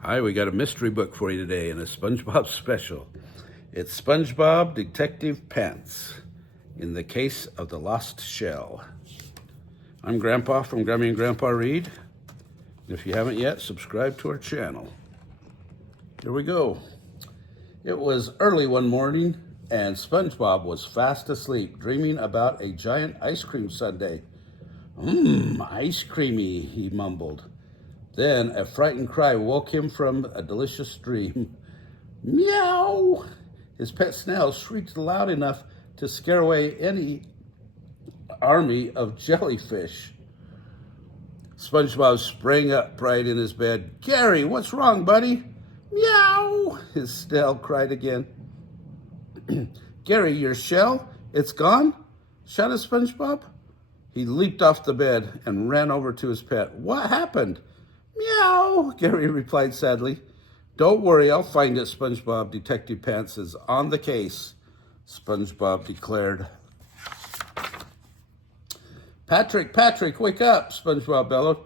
Hi, we got a mystery book for you today and a SpongeBob special. It's SpongeBob DetectivePants in the Case of the Lost Shell. I'm Grandpa from Grammy and Grandpa Read. If you haven't yet, subscribe to our channel. Here we go. It was early one morning and SpongeBob was fast asleep, dreaming about a giant ice cream sundae. Ice creamy, he mumbled. Then a frightened cry woke him from a delicious dream. Meow! His pet snail shrieked loud enough to scare away any army of jellyfish. SpongeBob sprang upright in his bed. Gary, what's wrong, buddy? Meow! His snail cried again. Gary, your shell? It's gone? Shouted SpongeBob. He leaped off the bed and ran over to his pet. What happened? Meow, Gary replied sadly. Don't worry, I'll find it, SpongeBob DetectivePants is on the case, SpongeBob declared. Patrick, wake up, SpongeBob bellowed,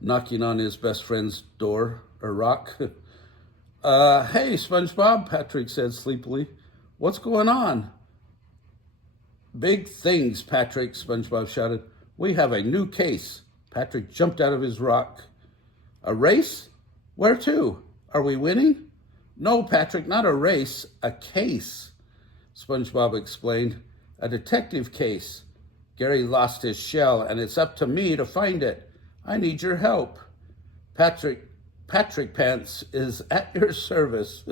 knocking on his best friend's door, or rock. Hey, SpongeBob, Patrick said sleepily. What's going on? Big things, Patrick, SpongeBob shouted. We have a new case. Patrick jumped out of his rock. A race? Where to? Are we winning? No, Patrick, not a race, a case, SpongeBob explained. A detective case. Gary lost his shell, and it's up to me to find it. I need your help. Patrick Pants is at your service,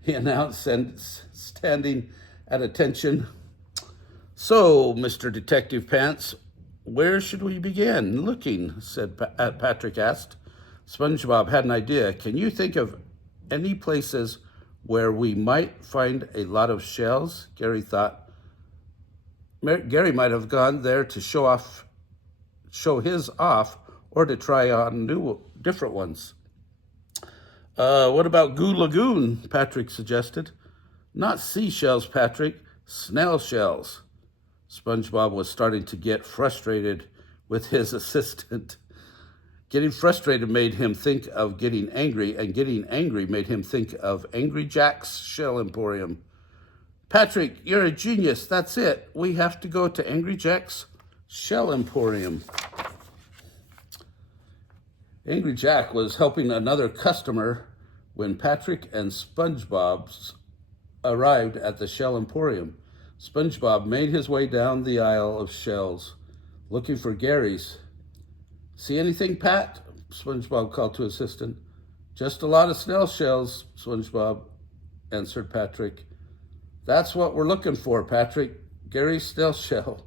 he announced, and standing at attention. So, Mr. Detective Pants, where should we begin looking? Patrick asked. SpongeBob had an idea. Can you think of any places where we might find a lot of shells? Gary thought. Gary might have gone there to show his off, or to try on different ones. What about Goo Lagoon? Patrick suggested. Not seashells, Patrick. Snail shells. SpongeBob was starting to get frustrated with his assistant. Getting frustrated made him think of getting angry, and getting angry made him think of Angry Jack's Shell Emporium. Patrick, you're a genius. That's it. We have to go to Angry Jack's Shell Emporium. Angry Jack was helping another customer when Patrick and SpongeBob arrived at the Shell Emporium. SpongeBob made his way down the aisle of shells, looking for Gary's. See anything, Pat? SpongeBob called to his assistant. Just a lot of snail shells, SpongeBob answered Patrick. That's what we're looking for, Patrick. Gary's snail shell.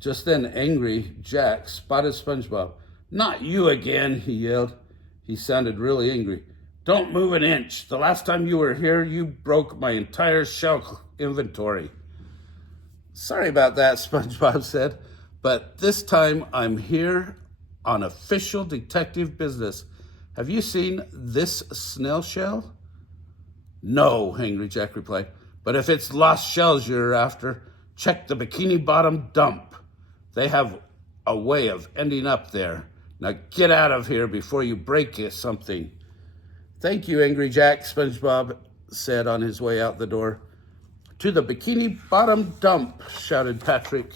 Just then, Angry Jack spotted SpongeBob. Not you again, he yelled. He sounded really angry. Don't move an inch. The last time you were here, you broke my entire shell inventory. Sorry about that, SpongeBob said, but this time I'm here on official detective business. Have you seen this snail shell? No, Angry Jack replied, but if it's lost shells you're after, check the Bikini Bottom dump. They have a way of ending up there. Now get out of here before you break something. Thank you, Angry Jack, SpongeBob said on his way out the door. To the Bikini Bottom dump, shouted Patrick.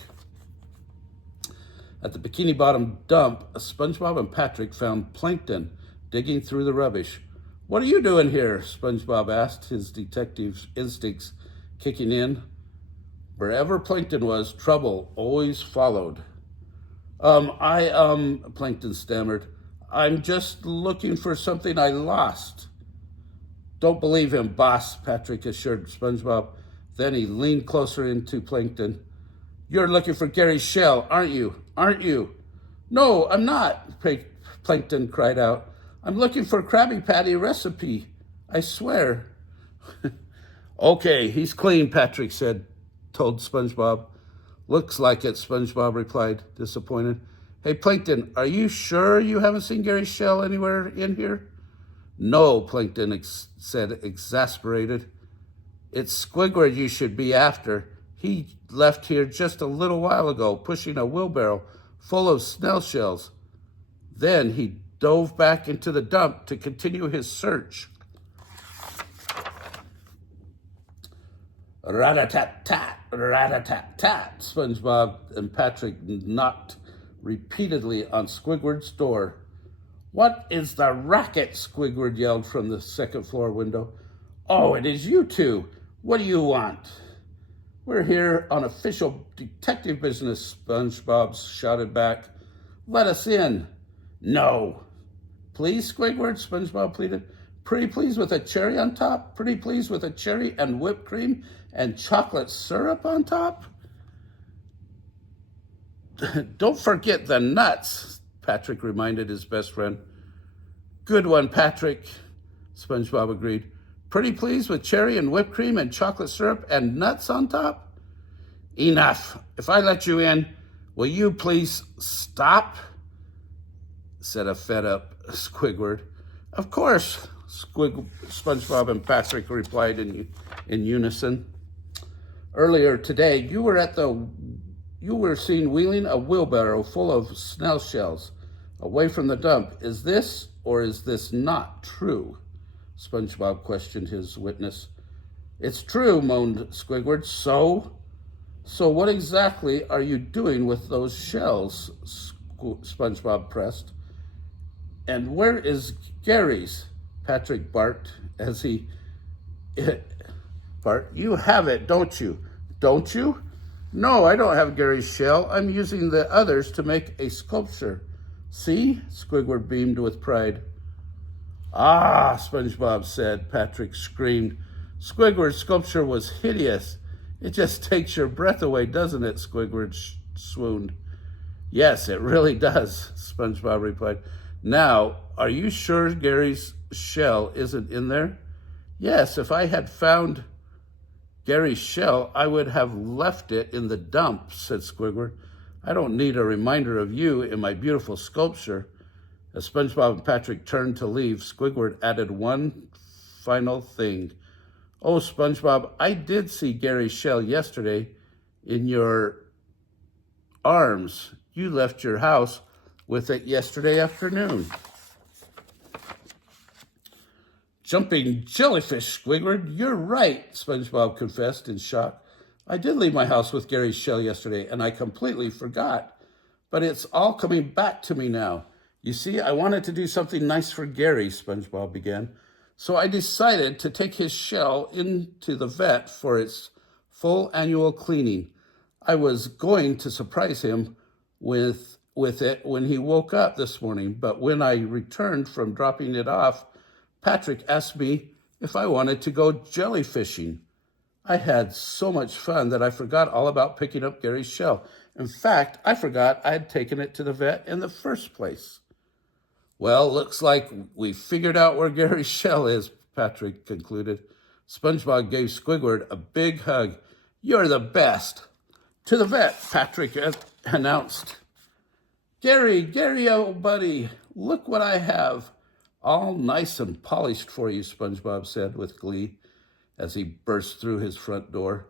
At the Bikini Bottom dump, SpongeBob and Patrick found Plankton digging through the rubbish. What are you doing here? SpongeBob asked, his detective instincts kicking in. Wherever Plankton was, trouble always followed. Plankton stammered. I'm just looking for something I lost. Don't believe him, boss, Patrick assured SpongeBob. Then he leaned closer into Plankton. You're looking for Gary's shell, aren't you? Aren't you? No, I'm not, Plankton cried out. I'm looking for Krabby Patty recipe. I swear. Okay, he's clean, Patrick told SpongeBob. Looks like it, SpongeBob replied, disappointed. Hey, Plankton, are you sure you haven't seen Gary's shell anywhere in here? No, Plankton said, exasperated. It's Squidward you should be after. He left here just a little while ago, pushing a wheelbarrow full of snail shells. Then he dove back into the dump to continue his search. Rat-a-tat-tat, rat-a-tat-tat. SpongeBob and Patrick knocked repeatedly on Squidward's door. "What is the racket?" Squidward yelled from the second floor window. "Oh, it is you two. What do you want?" "We're here on official detective business," SpongeBob shouted back. "Let us in." "No." "Please, Squidward," SpongeBob pleaded. "Pretty please with a cherry on top? Pretty please with a cherry and whipped cream and chocolate syrup on top?" "Don't forget the nuts," Patrick reminded his best friend. "Good one, Patrick," SpongeBob agreed. "Pretty please with cherry and whipped cream and chocolate syrup and nuts on top?" "Enough. If I let you in, will you please stop?" said a fed-up Squidward. "Of course," SpongeBob and Patrick replied in unison. "Earlier today, you were seen wheeling a wheelbarrow full of snail shells away from the dump. Is this or is this not true?" SpongeBob questioned his witness. "It's true," moaned Squidward. So what exactly are you doing with those shells?" SpongeBob pressed. "And where is Gary's?" Patrick barked as he... "Bart, you have it, don't you?" "Don't you?" "No, I don't have Gary's shell. I'm using the others to make a sculpture. See?" Squidward beamed with pride. "Ah," SpongeBob said. Patrick screamed. "Squidward's sculpture was hideous. It just takes your breath away, doesn't it?" Squidward swooned. "Yes, it really does," SpongeBob replied. "Now, are you sure Gary's shell isn't in there?" "Yes, if I had found Gary's shell, I would have left it in the dump," said Squidward. "I don't need a reminder of you in my beautiful sculpture." As SpongeBob and Patrick turned to leave, Squidward added one final thing. "Oh, SpongeBob, I did see Gary's shell yesterday in your arms. You left your house with it yesterday afternoon." "Jumping jellyfish, Squidward, you're right," SpongeBob confessed in shock. "I did leave my house with Gary's shell yesterday, and I completely forgot. But it's all coming back to me now. You see, I wanted to do something nice for Gary," SpongeBob began. "So I decided to take his shell into the vet for its full annual cleaning. I was going to surprise him with it when he woke up this morning, but when I returned from dropping it off, Patrick asked me if I wanted to go jellyfishing. I had so much fun that I forgot all about picking up Gary's shell. In fact, I forgot I had taken it to the vet in the first place." "Well, looks like we figured out where Gary's shell is," Patrick concluded. SpongeBob gave Squidward a big hug. "You're the best." "To the vet," Patrick announced. Gary, old buddy, look what I have. All nice and polished for you," SpongeBob said with glee as he burst through his front door.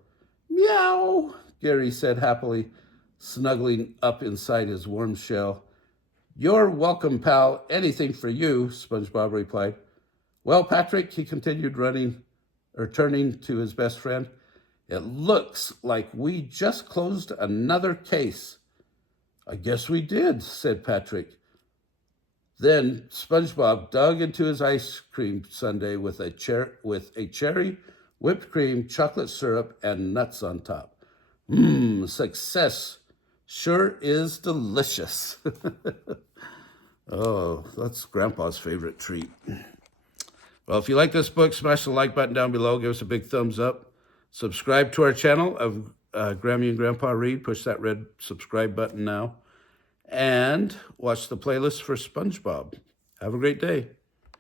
"Meow," Gary said happily, snuggling up inside his warm shell. "You're welcome, pal. Anything for you," SpongeBob replied. "Well, Patrick," he continued, turning to his best friend, "it looks like we just closed another case." "I guess we did," said Patrick. Then SpongeBob dug into his ice cream sundae with a cherry, whipped cream, chocolate syrup, and nuts on top. Success sure is delicious. Oh, that's Grandpa's favorite treat. Well, if you like this book, smash the like button down below. Give us a big thumbs up. Subscribe to our channel of Grammy and Grandpa Read. Push that red subscribe button now. And watch the playlist for SpongeBob. Have a great day.